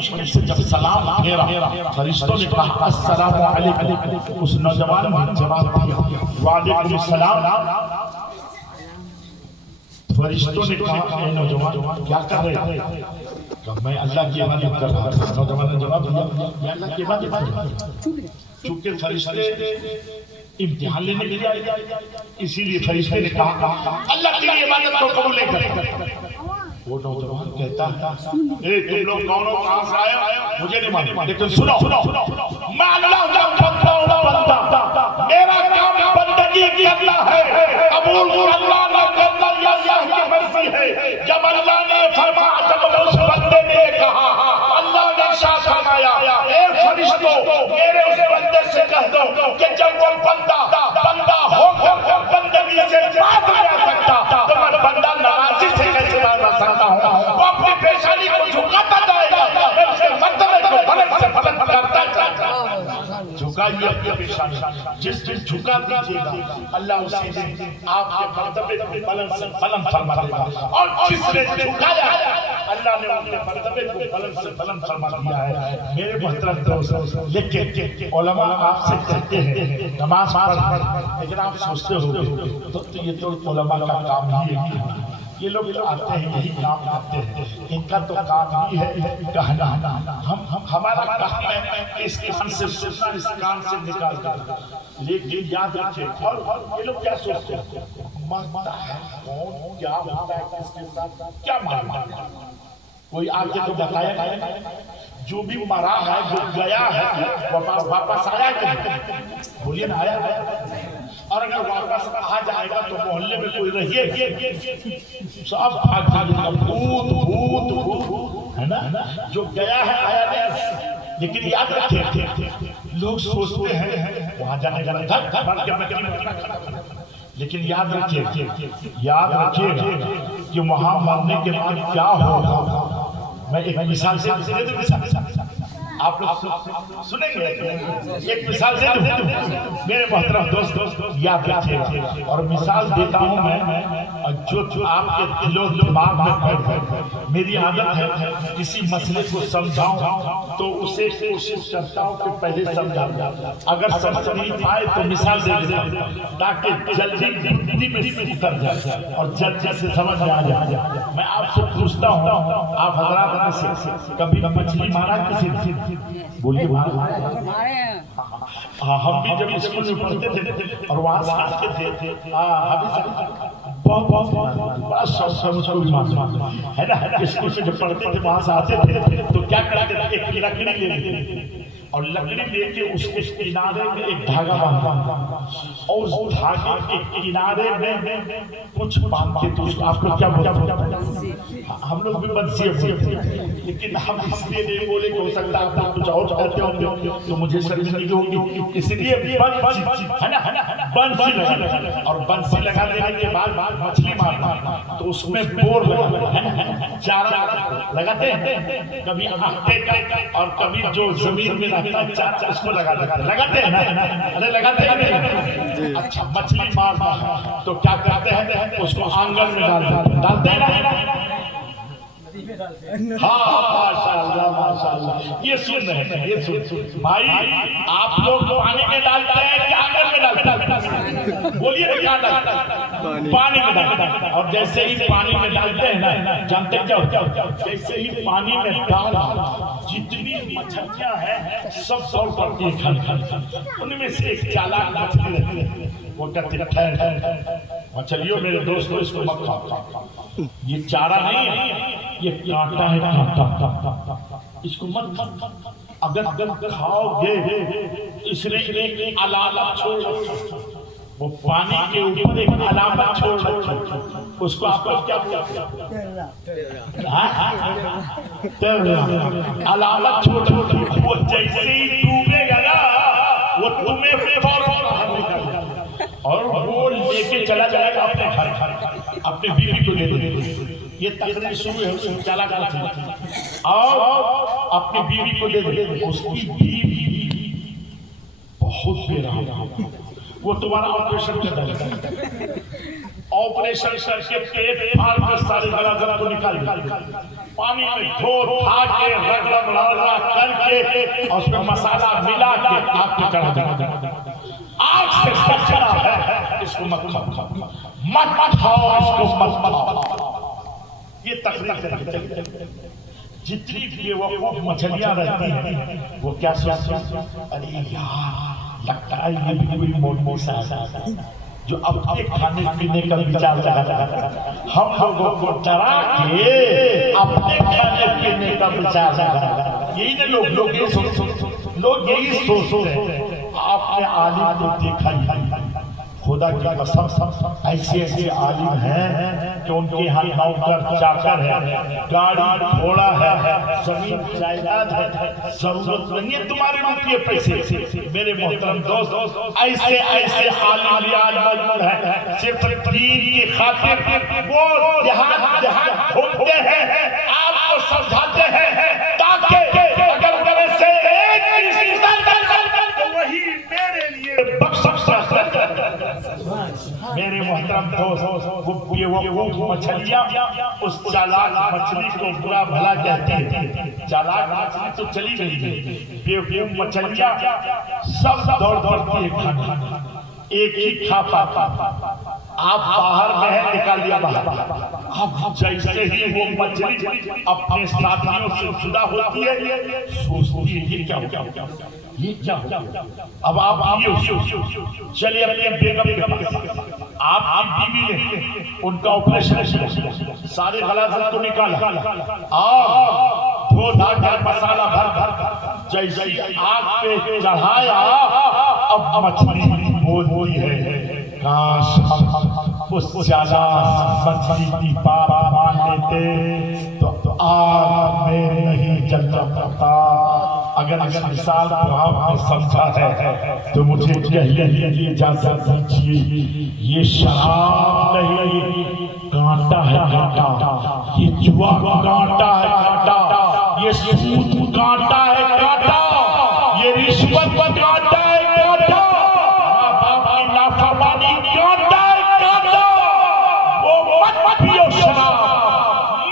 سے جب سلام پھیرا فرشتوں نے کہا السلام علیکم، اس نوجوان نے جواب دیا وعلیکم السلام۔ فرشتوں نے کہا اے نوجوان کیا کر رہے ہیں؟ میں اللہ کی عبادت کر رہا ہوں۔ نوجوان نے جواب دیا میں اللہ کی عبادت کر رہا ہوں۔ چونکہ فرشتے امتحان لینے کے لیے آئے، اسی لیے فرشتے نے کہا اللہ کی عبادت کو قبول نہیں کرے۔ وہ نوجوان کہتا ہے اے تم لوگ کون ہو، کہاں سے آئے ہو؟ مجھے نہیں معلوم، لیکن سنو میں اللہ کا بندہ ہوں، میرا کام بندگی کرنا ہے، قبول اللہ نہ کرنا یہ اللہ کی مرضی ہے۔ جب اللہ نے فرمایا، جب اس بندے نے کہا، اللہ نے ارشاد فرمایا اے فرشتوں میرے اس بندے سے کہہ دو کہ جب وہ بندہ ہو کر بندگی سے باز نہیں آ سکتا تو میں بندہ ناراضی سے کیسے باز آ سکتا ہوں؟ وہ اپنی پیشانی کو جھکاتا جائے گا، میں اس کے مرتبے کو بلند سے بلند کرتا جائے گا۔ جھکائیے اپنی پیشانی، جس دن جھکا دیجیے گا اللہ اسی دن آپ کے مرتبے کو بلند سے بلند فرما دے گا، اور جس نے جھکایا اللہ نے ان کے مرتبے کو بلند سے بلند فرما دیا ہے۔ میرے محترم دوست، لیکن علماء آپ سے کہتے ہیں نماز پڑھ، لیکن آپ سوچتے ہو تو یہ تو علماء کا کام ہی ہے، یہ لوگ تو آتے ہیں یہی کام کرتے ہیں، ان کا تو کام ہی ہے کہنا، ہمارا کام ہے اس کان سے سننا اس کان سے نکال کر۔ لیکن یاد رکھیں، اور یہ لوگ کیا سوچتے ہیں مرتا ہے کون، کیا ہوتا ہے کس کے ساتھ، کیا ماننا ہے؟ کوئی آ کے تو بتایا نہیں، جو بھی مرا ہے جو گیا ہے واپس آیا کہ بولیے نا آیا ہے، اور اگر واپس آ جائے گا تو محلے میں کوئی رہیے سب بھاگ جائے گا، بھوت بھوت بھوت ہے نا، جو گیا ہے آیا نہیں۔ لیکن یاد رکھیں لوگ سوچتے ہیں وہاں جانے کا دھک بڑھ کے میں، لیکن یاد رکھیے گا کہ وہاں مرنے کے بعد کیا ہوگا۔ میں ایک مثال سے دے دوں، آپ لوگ سنیں گے، ایک مثال دے دوں میرے محترم دوست، یاد رکھیے گا۔ اور مثال دیتا ہوں میں جو آپ کے دل و دماغ میں بیٹھ جائے۔ میری عادت ہے کسی مسئلے کو سمجھاؤں تو اسے کوشش کرتا ہوں کہ پہلے سمجھا جائے، اگر سمجھ نہیں پائے تو مثال دے دیتا ہوں تاکہ جلدی میں اتر جائے اور جلدی سے سمجھ آ جائے۔ میں آپ سے پوچھتا ہوں، آپ حضرات میں سے کبھی مچھلی مارا کسی نے؟ بولیے ہاں، ہم بھی جب اسکول میں پڑھتے تھے اور وہاں سے آتے تھے، بہت بڑا شوق تھا مجھ کو بھی مارنا ہے نا۔ اسکول میں جب پڑھتے تھے وہاں سے آتے تھے تو کیا کرتے تھے، ایک لکڑی لے لیتے اور لکڑی لے کے اس کے کنارے میں ایک دھاگا باندھا اور اس دھاگے کے کنارے میں کچھ باندھتے تھے۔ آپ کو کیا بولتے؟ ہم لوگ بھی بنسی بولتے ہیں، لیکن ہم اس لیے نہیں بولے کہ ہو سکتا ہے آپ کچھ اور کہتے ہوں گے تو مجھے شرمندگی ہوگی، اس لیے بنسی ہے نا، بنسی لگا، اور بنسی لگا دینے کے بعد مچھلی مارنا تو اس میں بور لگا، چارہ لگاتے ہیں، کبھی آٹے کا اور کبھی جو زمین میں چارہ اس کو لگاتے ہیں نا، ارے لگاتے ہیں۔ اچھا مچھلی مارنا تو کیا کرتے ہیں، اس کو آنگن میں ڈالتے ہیں۔ ہاں ماشاءاللہ ماشاءاللہ، یہ سن رہے ہیں، یہ سن بھائی، آپ لوگ پانی میں ڈالتے ہیں کہ آنگن میں ڈالتے ہیں؟ بولیے نا کہاں ڈالتے ہیں؟ پانی میں ڈالتے ہیں۔ اور جیسے ہی پانی میں ڈالتے ہیں نا، جانتے کیا ہوتا ہے، جیسے ہی پانی میں ڈالا جتنی مچھلیاں ہیں سب سور پڑتی ہیں کھانے، ان میں سے ایک چالاک مچھلی رہتی ہے، وہ کہتے ہیں ٹھہر مچھلیوں میرے دوستوں اس کو مت کھاؤ، یہ چارہ نہیں ہے، یہ کانٹا ہے، کانٹا، اس کو مت، اگر کھاؤ گے اس نے ایک علامت چھوڑ رکھی، وہ پانی کے اوپر ایک علامت چھوڑ رکھی، اس کو آپ کو کیا بولتے ہیں؟ علامت چھوڑ رکھی، وہ جیسے ہی ڈوبے گا نا وہ تمہیں فوراً باہر نکال جائے اور وہ لے کے چلا جائے گا اپنے گھر، اپنے بیوی کو لے دے۔ یہ تقریر شروع ہے، اس کو چلا کرتے ہیں اور اپنی بیوی کو لے دے۔ اس کی بیوی بہت بے رحم، وہ تمہارا آپریشن کر دے گا، آپریشن کر کے پیٹ پھاڑ کر سارے غلازت کو نکال دے، پانی میں دھو دھا کے رگڑ بڑھا کے اور اس میں مسالہ ملا کے آگ پہ چڑھا دیا. آگ سے بچنا ہے اس کو مت کھاؤ، مت کھاؤ اس کو مت کھاؤ. یہ تقریر کرتے ہیں. جتنی بھی وہ مچھلیاں رہتی ہیں وہ کیا سوچتی ہیں، ارے یار لگتا ہے یہ بھی کوئی موٹو سا جو اپنے کھانے پینے کا وچار لگا ہم لوگوں کو ڈرا کے اپنے کھانے پینے کا وچار لگا. یہی نا لوگ یہی سوچتے ہیں. آپ نے عالم کو دیکھا ہی، خدا کی قسم ایسے ایسے عالم ہیں کہ ان کے یہاں نوکر چاکر ہے، گاڑی گھوڑا ہے، زمین جائیداد ہے، ضرورت نہیں ہے تمہارے روپیے پیسے. میرے محترم دوست، ایسے ایسے عالم موجود ہیں صرف دین کی خاطر وہ دیہات گھومتے ہیں، آپ کو سمجھاتے ہیں تاکہ اگر میرے سے ایک تو وہی میرے لیے بخشش ہے. میرے محترم دوست، وہ مچھلیاں اس چالاک مچھلی کو برا بھلا کہتے ہیں. چالاک مچھلی تو چلی گئی ہے، بیوقوف مچھلیاں سب دوڑ دوڑ کے کھانا ایک ہی کھا پاتا. آپ باہر میں ہے، نکال دیا باہر. اب جیسے ہی وہ مچھلی اپنے ساتھیوں سے جدا ہوتی ہے سوچتی ہے یہ کیا ہو، یہ کیا ہو. اب آپ چلیے اپنے بیگم کے پاس، آپ کی بیوی نے ان کا آپریشن سارے غلاظت کو نکالا، دھو دھا کر مسالہ بھر جیسے آگ پہ چڑھایا. اب مچھلی بولتی ہے کاش ہم اس چالاک مچھلی کی بات مان لیتے تو آگ میں نہیں جلتا پڑتا. اگر اس مثال کو آپ نے سمجھا ہے تو مجھے کہنے کی اجازت دیجیے، یہ شراب نہیں، کانٹا ہے کانٹا. یہ جوا کانٹا ہے کانٹا، یہ سود کانٹا ہے کانٹا، یہ رشوت کانٹا ہے کانٹا، ماں باپ کی نافرمانی کانٹا ہے کانٹا. وہ مت پیو شراب،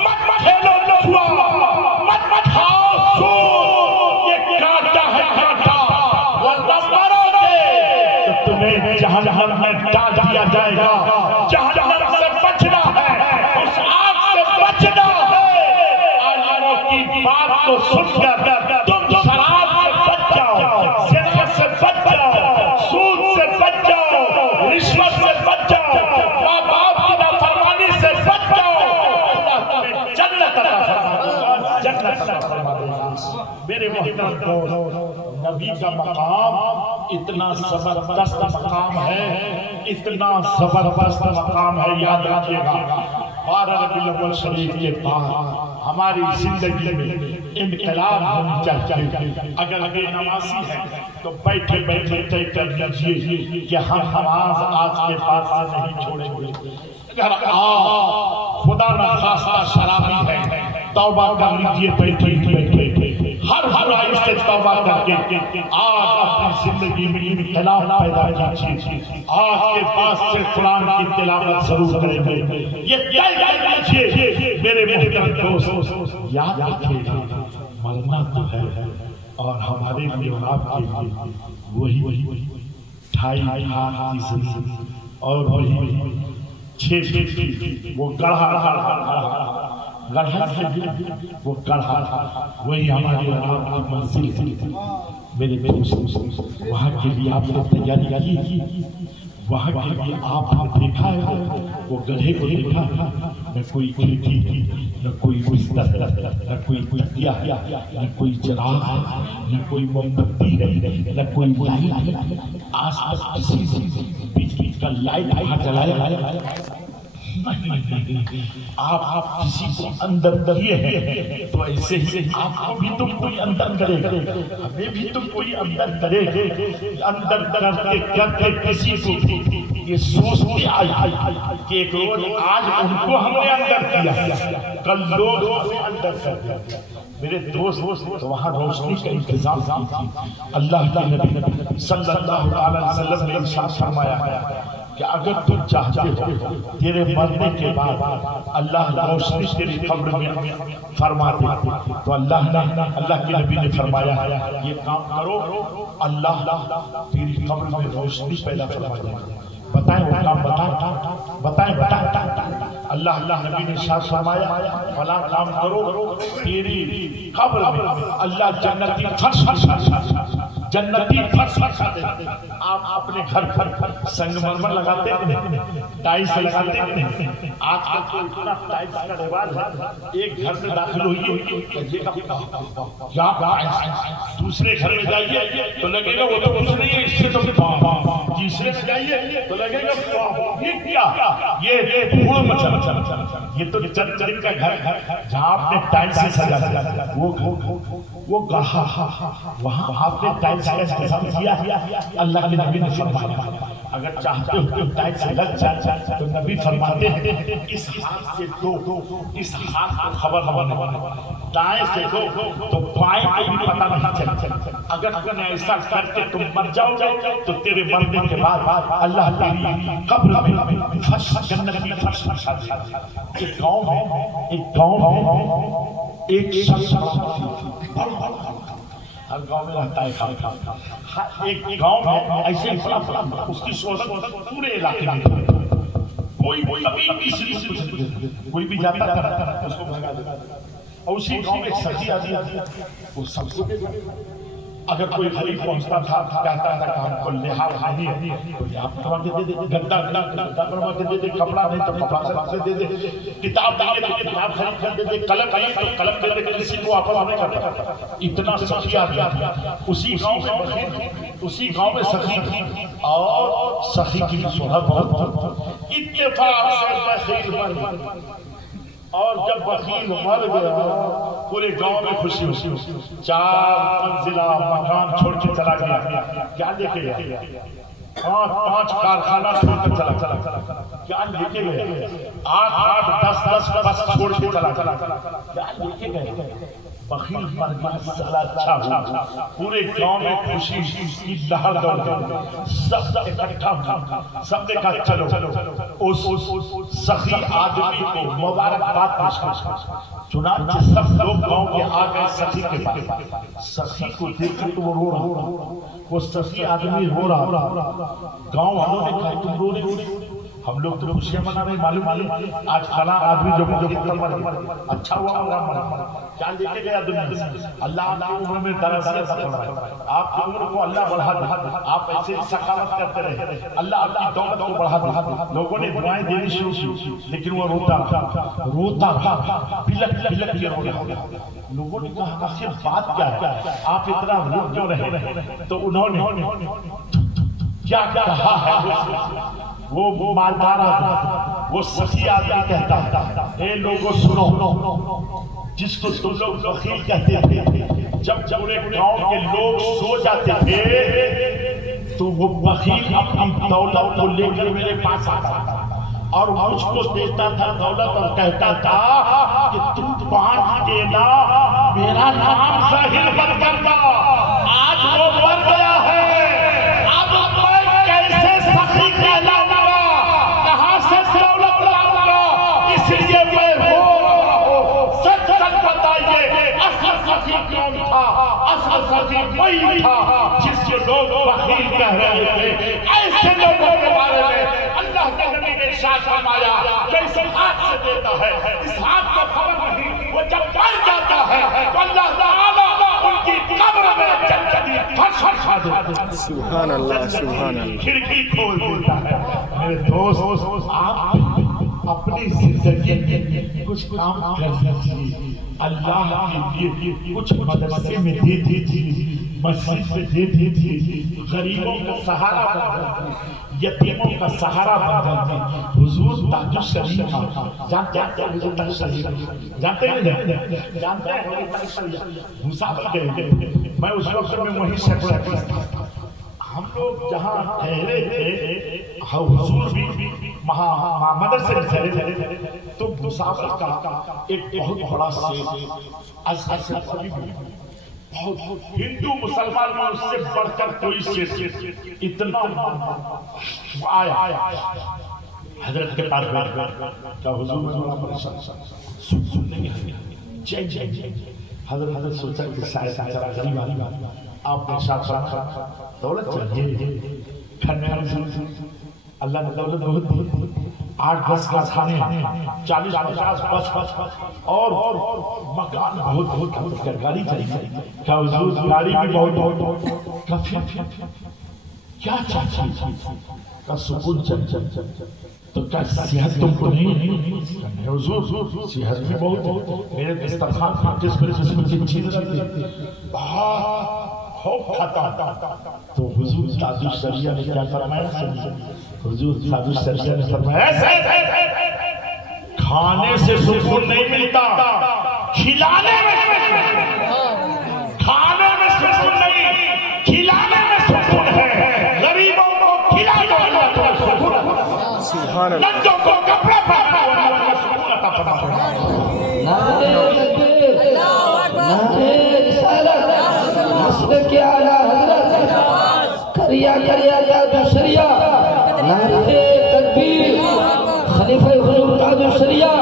مت کھیلو جوا، مت کھاؤ سود، یہ کانٹا ہے کانٹا. ورنہ مرو گے تو تمہیں جہنم میں ڈال دیا جائے گا. جہنم سے بچنا ہے، اس آگ سے بچنا ہے. عالموں کی بات کو سن کر تم شراب سے بچ جاؤ، زنا سے بچ جاؤ، سود سے بچ جاؤ، رشوت سے بچ جاؤ، ماں باپ کی نافرمانی سے بچ جاؤ. اللہ تمہیں جنت عطا فرمائے، جنت عطا فرمائے. میرے محترم دوست، نبی کا مقام اتنا زبردست مقام ہے، اتنا زبردست مقام ہے. یاد رکھیے گا 12 ربیع الاول شریف کے بعد ہماری زندگی میں انقلاب ہونی چاہیے. اگر بے نمازی ہے تو بیٹھے بیٹھے طے کر لیجیے کہ ہم نماز آج کے بعد سے نہیں چھوڑیں گے. اگر آپ خدا نہ خواستہ شرابی ہے، توبہ کر لیجیے بیٹھے بیٹھے. ہر برائی سے توبہ کر کے آج اپنی زندگی میں انقلاب پیدا کیجیے. آج کے بعد سے قرآن کی تلاوت ضرور کریں گے. یہ طے کر لیجیے میرے محترم دوست. یاد رکھیے گا مرنا تو ہے اور ہمارے لیے اور آپ کے لیے وہی 2.5 ہاتھ کی زمین اور وہی 6 فٹ وہ گڑھا وہ گڑھا وہی ہماری منزل تھی. میرے دوست، وہاں کے لیے آپ نے تیاری کی، وہاں کے لیے آپ نے دیکھا ہے وہ گدھے کو دیکھا، نہ کوئی کھڑکی تھی، نہ کوئی بستر، نہ کوئی تکیا، نہ کوئی چراغ، نہ کوئی موم بتی ہے، نہ کوئی لائٹ. آس پاس کسی بجلی کا لائٹ وہاں جلایا آپ کسی کو اندر کیے ہیں تو ایسے ہی آپ کو بھی تم کوئی اندر کرے گا، ہمیں بھی تم کوئی اندر کرے گا. اندر کرتے کرتے کسی کو یہ سوچتے آئی کہ ایک روز آج ان کو ہم نے اندر کیا، کل لوگ ہمیں اندر کر دیا. میرے دوست، وہاں روشنی کا انتظام تھا. اللہ کے نبی صلی اللہ علیہ وسلم نے ارشاد فرمایا کہ اگر تم چاہتے ہو تیرے مرنے کے بعد اللہ روشنی تیری قبر میں فرما دے تو اللہ کے نبی نے فرمایا یہ کام کرو اللہ تیری قبر میں روشنی پیدا فرما دے. بتائیں وہ کام بتائیں اللہ نبی نے ارشاد فرمایا فلاں کام کرو تیری قبر میں اللہ جنتی فرش بچھا دے. آپ اپنے گھر سنگ مرمر لگاتے ہیں ٹائلس لگاتے ہیں. آج کل تو اتنا ٹائلس کا رواج ہے ایک گھر میں داخل ہوئیے دوسرے گھر میں جائیے تو لگے گا وہ تو کچھ نہیں ہے اس سے تو تیسرے میں جائیے تو لگے گا یہ دھوڑ مچا یہ تو چند کا گھر جہاں آپ نے ٹائلس سے سجا وہ گڑھا وہاں آپ نے ٹائلس کا انتظام کیا. اللہ کے نبی نے فرمایا اگر چاہتے ہو کہ ٹائلس لگ جائے تو نبی فرماتے ہیں اس ہاتھ سے دو اس ہاتھ کو خبر دائیں سے دو تو بائیں کو بھی پتہ نہیں چلتا. اگر نے ایسا کر کے تم مر جاؤ تو تیرے مرنے کے بعد اللہ تیری قبر میں فرش جنت کی فرش بچھا دے. ایک گاؤں میں ایک شخص ہر گاؤں میں رہتا ہے ایک گاؤں میں ایسے اس کی شہرت پورے علاقے میں کوئی بھی جاتا تھا اس کو بھگا دیتا. اور اسی گاؤں میں ایک سخی آتی وہ سب کو اگر کوئی غریب پہنچتا تھا کہتا تھا کہ ہم کو لحاظ نہیں ہے تو لحاظ کروا کے دے دے, گدا کروا کے دے دے, کپڑا نہیں تو کپڑا کروا کے دے دے, کتاب نہیں تو کتاب خرید کر دے دے, قلم نہیں تو قلم دے دے, کسی کو واپس نہیں کرتا. اتنا سخی آتی اسی گاؤں میں سخی تھی اور سخی کی شہرت بہت اتفاق سے بخیل مر گیا. اور جب بخیل مر گیا پورے گاؤں میں خوشی 4 منزلہ مکان چھوڑ کے چلا گیا. کیا لے کے گیا؟ 5 کارخانہ چھوڑ کر چلا. کیا لے کے گیا؟ 8 10 بس چھوڑ کے چلا. کیا لے کے گئے؟ بخیل مر گیا. سال اچھا ہوا پورے گاؤں میں خوشی کی لہر دوڑ گئی. سب اکٹھا سب نے کہا چلو اس سخی آدمی کو مبارکباد پیش کرو. چنانچہ سب لوگ گاؤں کے آ گئے سخی کے پاس. سخی کو دیکھ کر تو وہ رو رہا, وہ سخی آدمی رو رہا. گاؤں والوں نے کہا تم رو رہے, ہم لوگ تو خوشیاں منا رہے, معلوم آج فلاں آدمی جو مر گیا اچھا ہوا مر. کیا لے کے گیا دنیا؟ اللہ آپ کی عمر میں درجہ عطا فرمائے, آپ کی عمر کو اللہ بڑھا دے, آپ ایسے سخاوت کرتے رہے, اللہ آپ کی دولت کو بڑھا دے. لوگوں نے دعائیں دینی شروع کی لیکن وہ روتا بلک کے رو رہا. لوگوں نے کہا آخر بات کیا ہے, آپ اتنا رو کیوں رہے؟ تو انہوں نے کیا کہا ہے وہ مالدار وہ سخی آدمی کہتا ہے اے لوگوں سنو, جس کو تم لوگ بخیل کہتے تھے, جب پورے گاؤں کے لوگ سو جاتے تھے تو وہ بخیل اپنی دولت کو لے کر میرے پاس آتا تھا اور مجھ کو دیتا تھا دولت اور کہتا تھا کہ تم بانٹ دینا, میرا نام ظاہر مت کرنا. آج وہ مر گیا ہے, اب میں کیسے سخی کہلاؤں گا, کہاں سے دولت لاؤں گا؟ اس لیے میں رو رہا ہوں. سچ بتائیے اصل سخی کون تھا؟ اصل سخی وہی تھا جس کے لوگ بخیل کہہ رہے تھے. ایسے لوگوں کے بارے میں اللہ کے نبی نے ارشاد فرمایا جو اس ہاتھ سے دیتا ہے اس ہاتھ کو خبر نہیں, وہ جب مر جاتا ہے تو اللہ تعالیٰ ان کی قبر میں جنتی فرش بچھا دیتا ہے. سبحان اللہ, سبحان اللہ. کھڑکی کھول دیتا ہے. میرے دوست, آپ اپنی زندگی میں کچھ کام کرنا چاہیے. اللہ کے لیے کچھ مدرسے میں دے دیجیے, مسجد میں دے دیجیے, غریبوں کا سہارا بن جائیے, یتیموں کا سہارا بن جائیے. حضور تاج الشریف جانتے ہیں حضور تاج الشریف جانتے ہیں مسافر گئے. میں اس وقت میں وہیں شکل تھا. ہم لوگ جہاں ٹھہرے تھے حضور بھی مدرسے میں ٹھہرے تھے تو مسافر کا ایک بہت بڑا سیب ہندو مسلمان میں اس سے بڑھ کر کوئی شیخ اتنا آیا حضرت کے پاس بیٹھ کر کہا حضور میں بڑا پریشان سکون نہیں ہے چین حضرت سوچا کہ شاید چلا غریب آدمی آپ نے ساتھ دولت چاہیے کھانے اللہ نے دولت بہت 8-10 کھانے 40-50 بس اور مکان بہت گاڑی چاہیے کیا حضور گاڑی بھی بہت کیا چاہیے کا سکون چاہیے تو کیا صحت تم کو نہیں حضور صحت میں بہت میرے دسترخوان کس کی چیز رہتی خوب کھاتا تو حضور سادو شریعہ نے کیا فرمایا حضور سادو شریعہ نے فرمایا کھانے سے سکون نہیں ملتا کھلانے میں کھانے میں سکون نہیں کھلانے میں سکون ہے غریبوں کو کھلا دو سبحان اللہ لنگوں کو کپڑے پہنا اللہ سکون عطا فرمائے نعرہ تکبیر نعرہ رسالت مسلک اعلی حضرت کریا تاج الشریعہ نعرہ تکبیر خلیفہ حضور تاج الشریعہ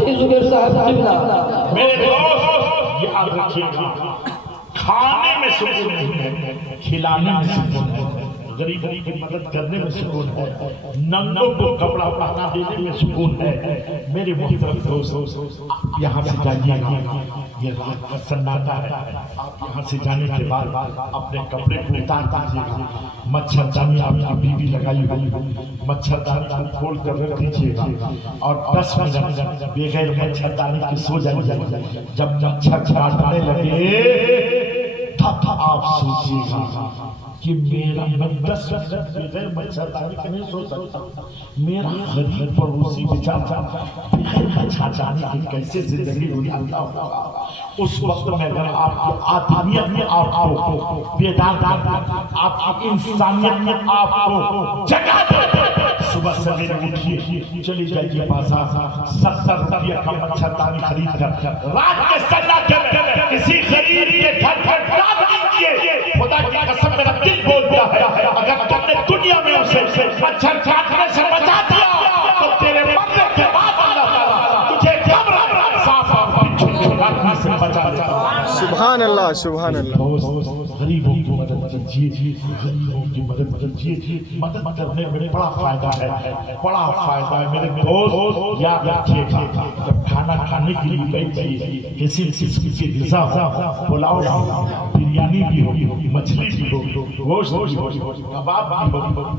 مفتی زبیر صاحب قبلہ میرے دوست یاد رکھیے گا کھانے میں سکون نہیں ہے کھلانے میں سکون ہے غریبوں کی مدد کرنے میں سکون ہے ننگوں کو کپڑا پہنا دینے میں سکون ہے میرے محترم دوست یہاں سے جائیے گا یہ رات کا سناٹا ہے آپ یہاں سے جانے کے بعد اپنے کپڑے کو اتار دیجیے گا مچھردانی آپ کی بیوی لگائی ہوئی مچھردانی کو کھول کر رکھ دیجیے گا اور 10 منٹ بغیر مچھردانی کے سو جائیے گا جب مچھر کاٹنے لگے تب آپ سوچیے گا کہ میرا میں 10 منٹ بغیر مچھردانی کے نہیں سو سکتا میرا غریب پڑوسی بیچارہ بغیر مچھردانی کی کیسے زندگی گزارتا ہوگا اس وقت میں اگر آپ کی آدمیت میں آپ کو بیدار کرنا آپ کی انسانیت میں آپ کو جگہ دے صبح سویرے اٹھیے چلی جائیے بازار 70 روپیہ کا مچھردانی خرید کر رات کے سناٹے میں کسی غریب کے گھر ڈال دیجیے خدا کی قسم میرا دل بولتا ہے اگر تم نے دنیا میں اسے مچھر کاٹنے سے بچا دیا تو تیرے مرنے کے بعد اللہ تعالیٰ تجھے قبر صاف اور بچھو کاٹنے سے بچا دے گا سبحان اللہ سبحان اللہ غریبوں کی مدد کیجیے غریبوں کی مدد کیجیے مدد کرنے میں بڑا فائدہ ہے بڑا فائدہ ہے میرے دوست یاد رکھیے گا جب کھانا کھانے کے لیے بیٹھیے کسی قسم کی غذا ہو پلاؤ بریانی بھی ہو مچھلی بھی ہو گوشت بھی ہو کباب بھی ہو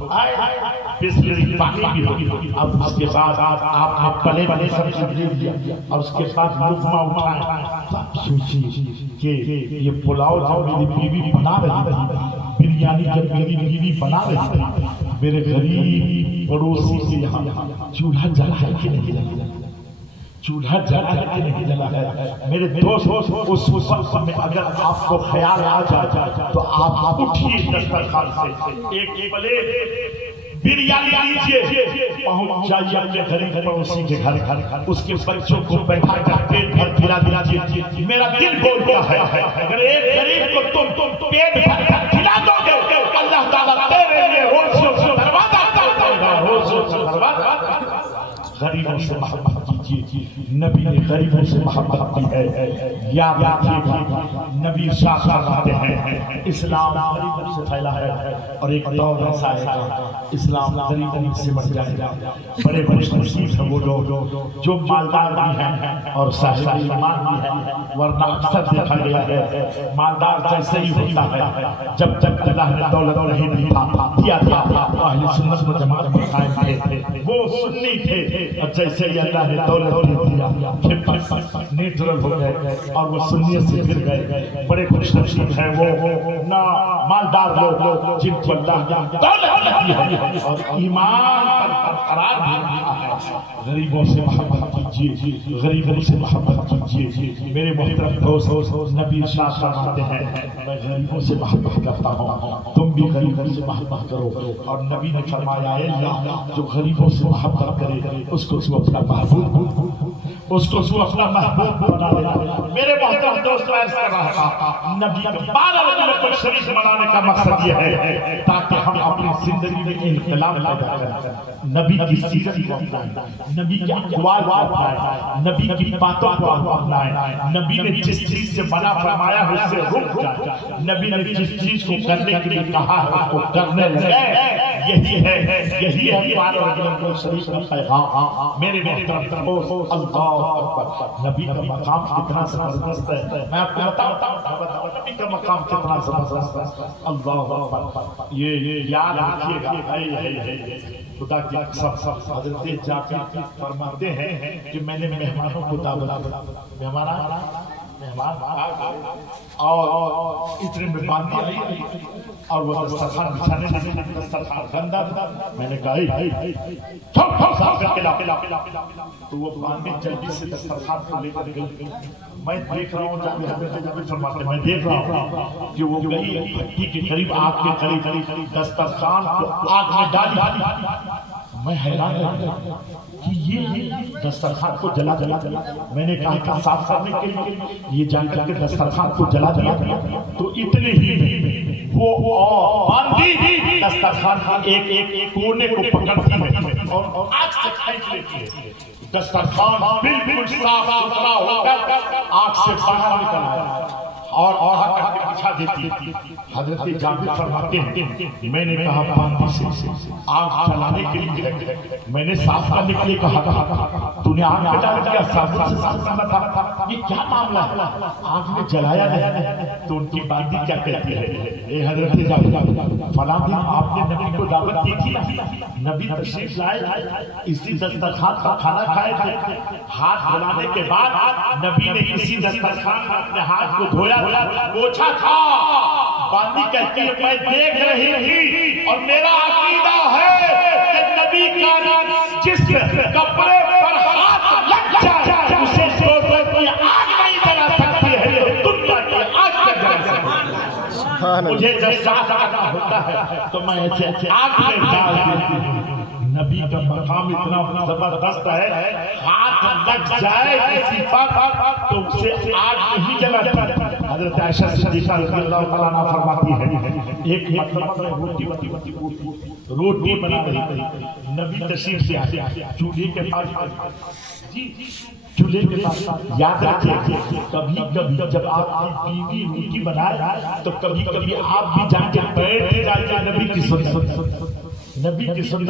بسکٹ پانی بھی ہو اب اس کے بعد آپ پلے والے سبزی لے لیا اور اس کے بعد لقمہ اٹھائیں سوچیے کہ یہ پلاؤ جو میری بیوی بنا رہی تھی بریانی جب میری بیوی بنا رہی تھی میرے غریب پڑوسی کے یہاں چولہا جلا ہے کہ نہیں جلا چولہا جلا ہے کہ نہیں جلا ہے میرے دوست اس وقت میں اگر آپ کو خیال آ جائے تو آپ اٹھیے دسترخوان سے ایک پلیٹ بریانی لیجیے پہنچ جائیے اپنے غریب پڑوسی کے گھر اس کے بچوں کو بیٹھا کر پیٹ بھر کھلا دیجیے میرا دل بولتا ہے اگر ایک غریب کو تم پیٹ بھر کر کھلا دو گے اللہ تعالیٰ تیرے لیے روزیوں سے دروازہ کھول دے گا روزیوں سے دروازہ غریبوں سے محبت کیجیے نبی نے غریبوں سے محبت کی ہے یاد رکھیے گا نبی ارشاد فرماتے ہیں اسلام غریبوں سے پھیلا ہے اور ایک دور ایسا ہے اسلام غریبوں سے مٹ جائے گا بڑے بڑے نصیب ہیں وہ لوگ جو مالدار بھی ہیں اور صاحب ایمان بھی ہیں ورنہ اکثر دیکھا گیا ہے مالدار جیسے ہی ہوتا ہے جب تک اللہ نے دولت نہیں دیا تھا اہل سنت و جماعت میں قائم تھے وہ سنی تھے اور جیسے ہی اللہ نے دولت دیا کہ نیچرل ہو گئے اور وہ سنیت سے پھر گئے بڑے خوش نصیب ہیں وہ نا مالدار لوگ جن کو اللہ دولت دی ہے اور ایمان پر برقرار بھی رہا ہے غریبوں سے محبت کیجیے غریبوں سے محبت کیجیے میرے محترم دوست نبی ارشاد فرماتے ہیں میں غریبوں سے محبت کرتا ہوں تم بھی غریبوں سے محبت کرو اور نبی نے فرمایا اے اللہ جو غریبوں سے محبت کرے اس کو تو اپنا محبوب اس کو تو اپنا محبوب بنا لینا. میرے محترم دوستو عرض کر رہا تھا نبی کا 12 رجب کو شریف بنانے کا مقصد یہ ہے تاکہ ہم اپنی زندگی میں انقلاب پیدا کریں, نبی کی سیرت کو اپنائیں, نبی کے اقوال کو اپنائیں, نبی کی باتوں کو اپنائیں, نبی نے جس چیز سے منع فرمایا ہے اس سے رک جائیں, نبی نے جس چیز کو کرنے کے لیے کہا ہے اس کو کرنے لگے. یہی ہے 12 رجب کو شریف کا پیغام. میرے محترم دوست اللہ اکبر, نبی کا مقام کتنا زبردست ہے. میں آپ کو بتاؤں نبی کا مقام کتنا زبردست ہے. اللہ اکبر, یہ یاد رکھیے گا. خدا کی قسم حضرت جابر فرماتے ہیں کہ میں نے مہمانوں کو دعوت مہمان اور اتنے میں باندھی آئی اور وہ دسترخوان بچھانے لگے, دسترخوان گندا تھا. میں نے کہا صاف کر کے لا, تو وہ باندھی جلدی سے دسترخوان کو لے کر گئی. میں دیکھ رہا ہوں جابر فرماتے میں دیکھ رہا ہوں کہ وہ گئی پٹی کے قریب آگ کے قریب دسترخوان کو آگ میں ڈالی. میں حیران رہا کہ یہ دسترخوان کو جلا. میں نے کہا کہ صاف کرنے کے لیے یہ جان کر کے دسترخوان کو جلا تو اتنے ہی وہ باندھی دسترخوان کے ایک کونے کو پکڑتی ہے اور آگ سے کھینچ لیتی ہے. دسترخوان بالکل صاف ستھرا ہو کر آگ سے باہر نکل آیا اور بچھا دیتی ہے. حضرت جابر فرماتے ہیں میں نے کہا باندھی سے آگ جلانے کے لیے میں نے صاف کرنے کے لیے کہا تو نے آگ میں ڈال دیا, صابن سے صاف کرنا تھا, یہ کیا معاملہ ہے؟ آگ میں جلایا نہیں. تو ان کی باندھی کیا کہتی ہے, اے حضرت جابر فلاں دن آپ نے نبی کو دعوت دی تھی, نبی تشریف لائے, اسی دسترخوان کا کھانا کھائے تھے, ہاتھ دھلانے کے بعد نبی نے اسی دسترخوان میں اپنے ہاتھ کو دھویا پوچھا تھا. باندھی کہتی ہے میں دیکھ رہی تھی اور میرا عقیدہ ہے کہ نبی کا جس کپڑے پر ہاتھ لگ جائے اسے دوزخ کی آگ نہیں جلا سکتی ہے, دنیا کی آگ تک جلا سکتی ہے. مجھے جب صاف کرنا ہوتا ہے تو میں ایسے آگ میں ڈال دیتی ہوں. نبی کا مقام اتنا زبردست ہے, ہاتھ لگ جائے کسی پر تو اسے آگ نہیں جلاتی. حضرت عائشہ صدیقہ رضی اللہ تعالیٰ عنہ فرماتی ہے ایک مرتبہ روٹی بنا رہی, نبی تشریف سے آتے چولہے کے پاس چولہے کے پاس یاد رکھیں کبھی جب آپ کی بیوی روٹی بنائے تو کبھی آپ بھی جا کے بیٹھ جائے. نبی کی سنت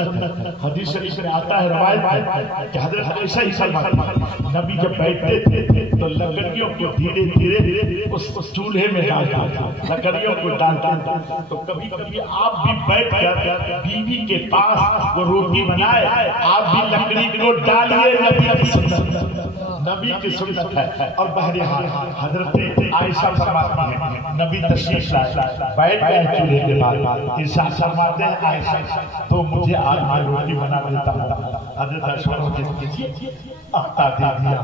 حدیث شریف میں آتا ہے روایت کہ حضرت عائشہ ہی فرماتی نبی جب بیٹھتے تھے تو لکڑیوں کو دھیرے دھیرے اس چولہے میں ڈالتا تھا, لکڑیوں کو ڈالتا تھا. تو کبھی آپ بھی بیٹھ کر بیوی کے پاس وہ روٹی بنائے, آپ بھی لکڑی کو ڈالیے. نبی کی سنت ہے. اور بہرحال حضرت عائشہ فرماتی ہیں نبی تشریف لائے, بیٹھ گئے چولہے کے بعد, ارشاد فرماتے ہیں عائشہ تو مجھے آج میں روٹی بنا دیتا ہوں. حضرت عائشہ کہتی اختا دے دیا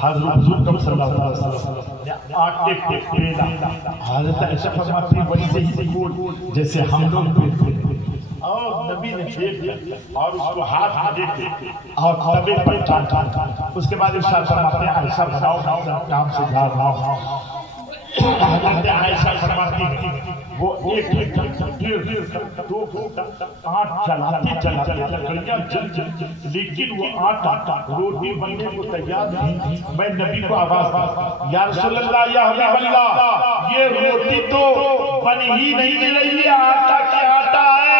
حضور صلی اللہ علیہ وسلم آٹے کو پیلا. حضرت عائشہ فرماتی ہیں ویسے ہی بول جیسے ہم لوگ پیتے اور نبی نے پھیر دیا اور اس کو ہاتھ میں دیتے اور توے پر ڈالتا. اس کے بعد ارشاد فرماتے ہیں عائشہ بتاؤ کام سے جا رہا ہوں. حضرت عائشہ فرماتی ہیں وہ ایک دو آٹھ چلاتے لکڑیاں جل لیکن وہ آٹھ روٹی بننے کو تیار نہیں. میں نبی کو آواز یا رسول اللہ یا حبیب اللہ یہ روٹی تو بن ہی نہیں رہی ہے, آٹا کیا آٹا ہے.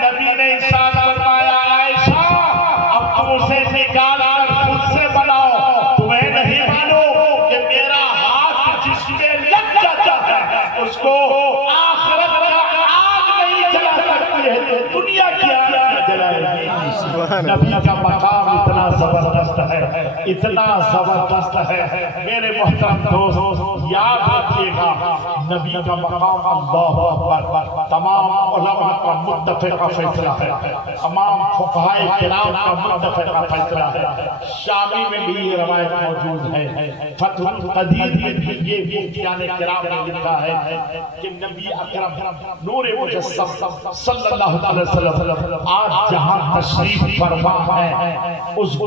نبی نے ارشاد فرمایا عائشہ اب تم اسے نکال کر خود سے بناؤ. تمہیں نہیں معلوم کہ میرا ہاتھ جس میں لگ جاتا ہے اس کو آخرت کا آگ نہیں جلا سکتی ہے, دنیا کی آگ جلائے گی. نبی کا مقام اتنا زبردست ہے, اتنا زبردست ہے. میرے محترم دوست یاد رکھیے گا نبی کا مقام اللہ اکبر تمام علماء کا متفقہ فیصلہ ہے, تمام فقہائے کرام کا متفقہ فیصلہ ہے. شامی میں بھی یہ روایت موجود ہے, فتح القدیر میں بھی یہ مفتیان کرام نے لکھا ہے کہ نبی اکرم نور مجسم صلی اللہ علیہ وسلم آج جہاں تشریف فرما ہے اس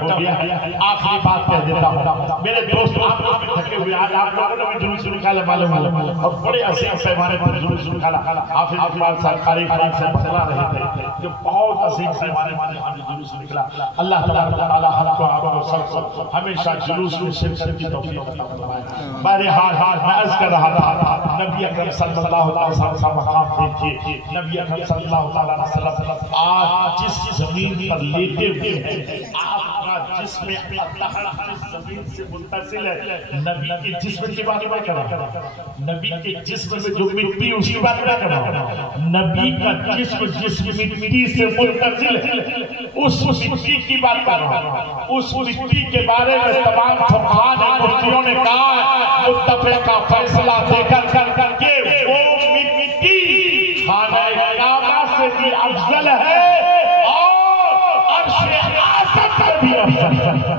ہو گیا ہے، آخری بات کہہ دیتا ہوں میرے دوست، آپ لوگ بھی تھکے ہوئے، آج آپ لوگوں نے بھی جلوس نکالا معلوم اور بڑے عظیم پیمانے پر جلوس نکالا۔ حافظ اقبال سرکاری فرانس سے بتلا رہے تھے کہ بہت عظیم پیمانے پر جلوس نکلا۔ اللہ تبارک و تعالی ہم کو آپ کو سب کو ہمیشہ جلوس میں شرکت کی توفیق عطا فرمائے۔ بہرحال میں عرض کر رہا تھا نبی اکرم صلی اللہ علیہ وسلم کا مقام دیکھیے، نبی اکرم صلی اللہ علیہ وسلم آج جس زمین پر لیٹے ہوئے ہیں، آپ کا جسم اللہ جس زمین سے متصل ہے، نبی کے جسم کی بات میں کر رہا ہوں، نبی کے جسم میں جو مٹی اس کی بات میں کر رہا ہوں، نبی کا جسم جس مٹی سے متصل ہے اس مٹی کی بات کر رہا ہوں۔ اس مٹی کے بارے میں تمام فقہاء نے مفتیوں نے کہا متفق کا فیصلہ دے کر کے وہ مٹی خانہ کعبہ سے بھی افضل ہے اور عرش اعظم سے بھی افضل ہے،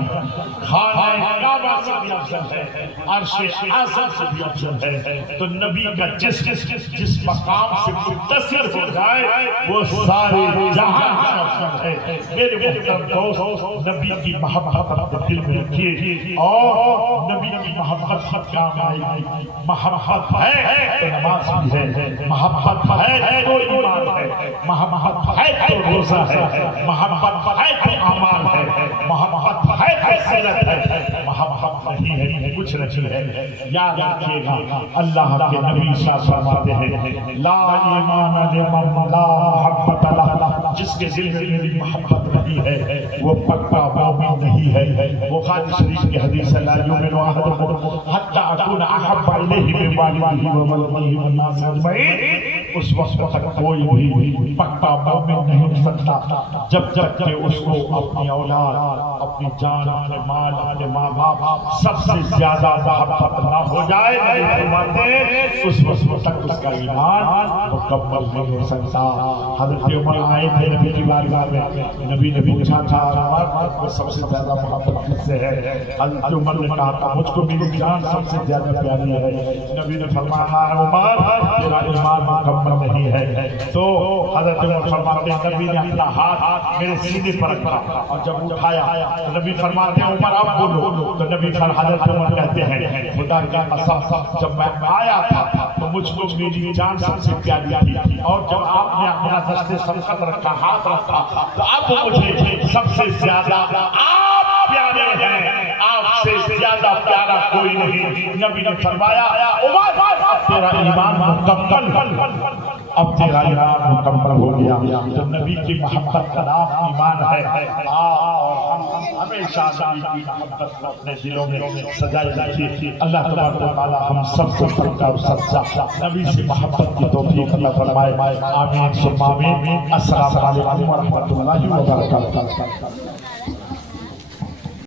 خانہ کعبہ سے بھی افضل ہے، عرش اعظم سے بھی افضل ہے۔ تو نبی کا جس مقام سے متصل ہو جائے وہ سارے جہاں سے افضل ہے۔ میرے محترم دوست، نبی کی محبت اپنے دل میں رکھیے اور نبی کی محبت کام آئے گی۔ محبت ہے تو نماز بھی ہے، محبت ہے تو ایمان ہے، محبت ہے تو روزہ ہے، محبت ہے تو اعمال ہے، محبت ہے تو سیرت ہے، محبت نہیں ہے کچھ نہیں ہے۔ یاد رکھیے گا اللہ کے نبی صلی اللہ علیہ وسلم فرماتے ہیں لا ایمان لمن لا محبت لہ، جس کے دل میں میری محبت نہیں ہے وہ پکا مومن نہیں ہے۔ بخاری شریف کی حدیث ہے لا یؤمن احدکم حتی اکون احب الیہ من والدہ وولدہ والناس اجمعین، اس وقت تک کوئی بھی پکا مومن نہیں ہو سکتا جب تک کہ اس کو اپنی اولاد، اپنی جان، اپنے مال، اپنے ماں باپ سب سے زیادہ محبت نہ ہو جائے، اس وقت تک اس کا ایمان مکمل نہیں ہو سکتا۔ حضرت عمر آئے تھے نبی کی بارگاہ میں، نبی نے پوچھا تھا عمر سب سے زیادہ محبت کس سے ہے؟ حضرت عمر نے کہا تھا مجھ کو میری جان سب سے زیادہ پیاری ہے۔ نبی نے فرمایا عمر تیرا ایمان مکمل نہیں ہے۔ تو حضرت عمر فرماتے ہیں نبی نے اپنا ہاتھ میرے سینے پر رکھا اور جب اٹھایا نبی فرماتے ہیں عمر اب بولو، تو نبی حضرت عمر کہتے ہیں خدا کی قسم جب میں آیا تھا تو مجھ کو میری جان سب سے پیاری تھی، اور جب آپ نے اپنا دست سبقت رکھا، ہاتھ رکھا، تو اب مجھے سب سے زیادہ آپ پیارے ہیں، آپ سے زیادہ پیارا کوئی نہیں۔ نبی نے فرمایا عمر تیرا ایمان مکمل، اب تیرا ایمان مکمل ہو گیا۔ تو نبی کی محبت کا نام ایمان ہے، اور ہم ہمیشہ نبی کی محبت کو اپنے دلوں میں سجائے رکھیے۔ اللہ تبارک و تعالی ہم سب کو سچا اور سچا نبی سے محبت کی توفیق عطا فرمائے، آمین ثم آمین۔ السلام علیکم ورحمۃ اللہ وبرکاتہ۔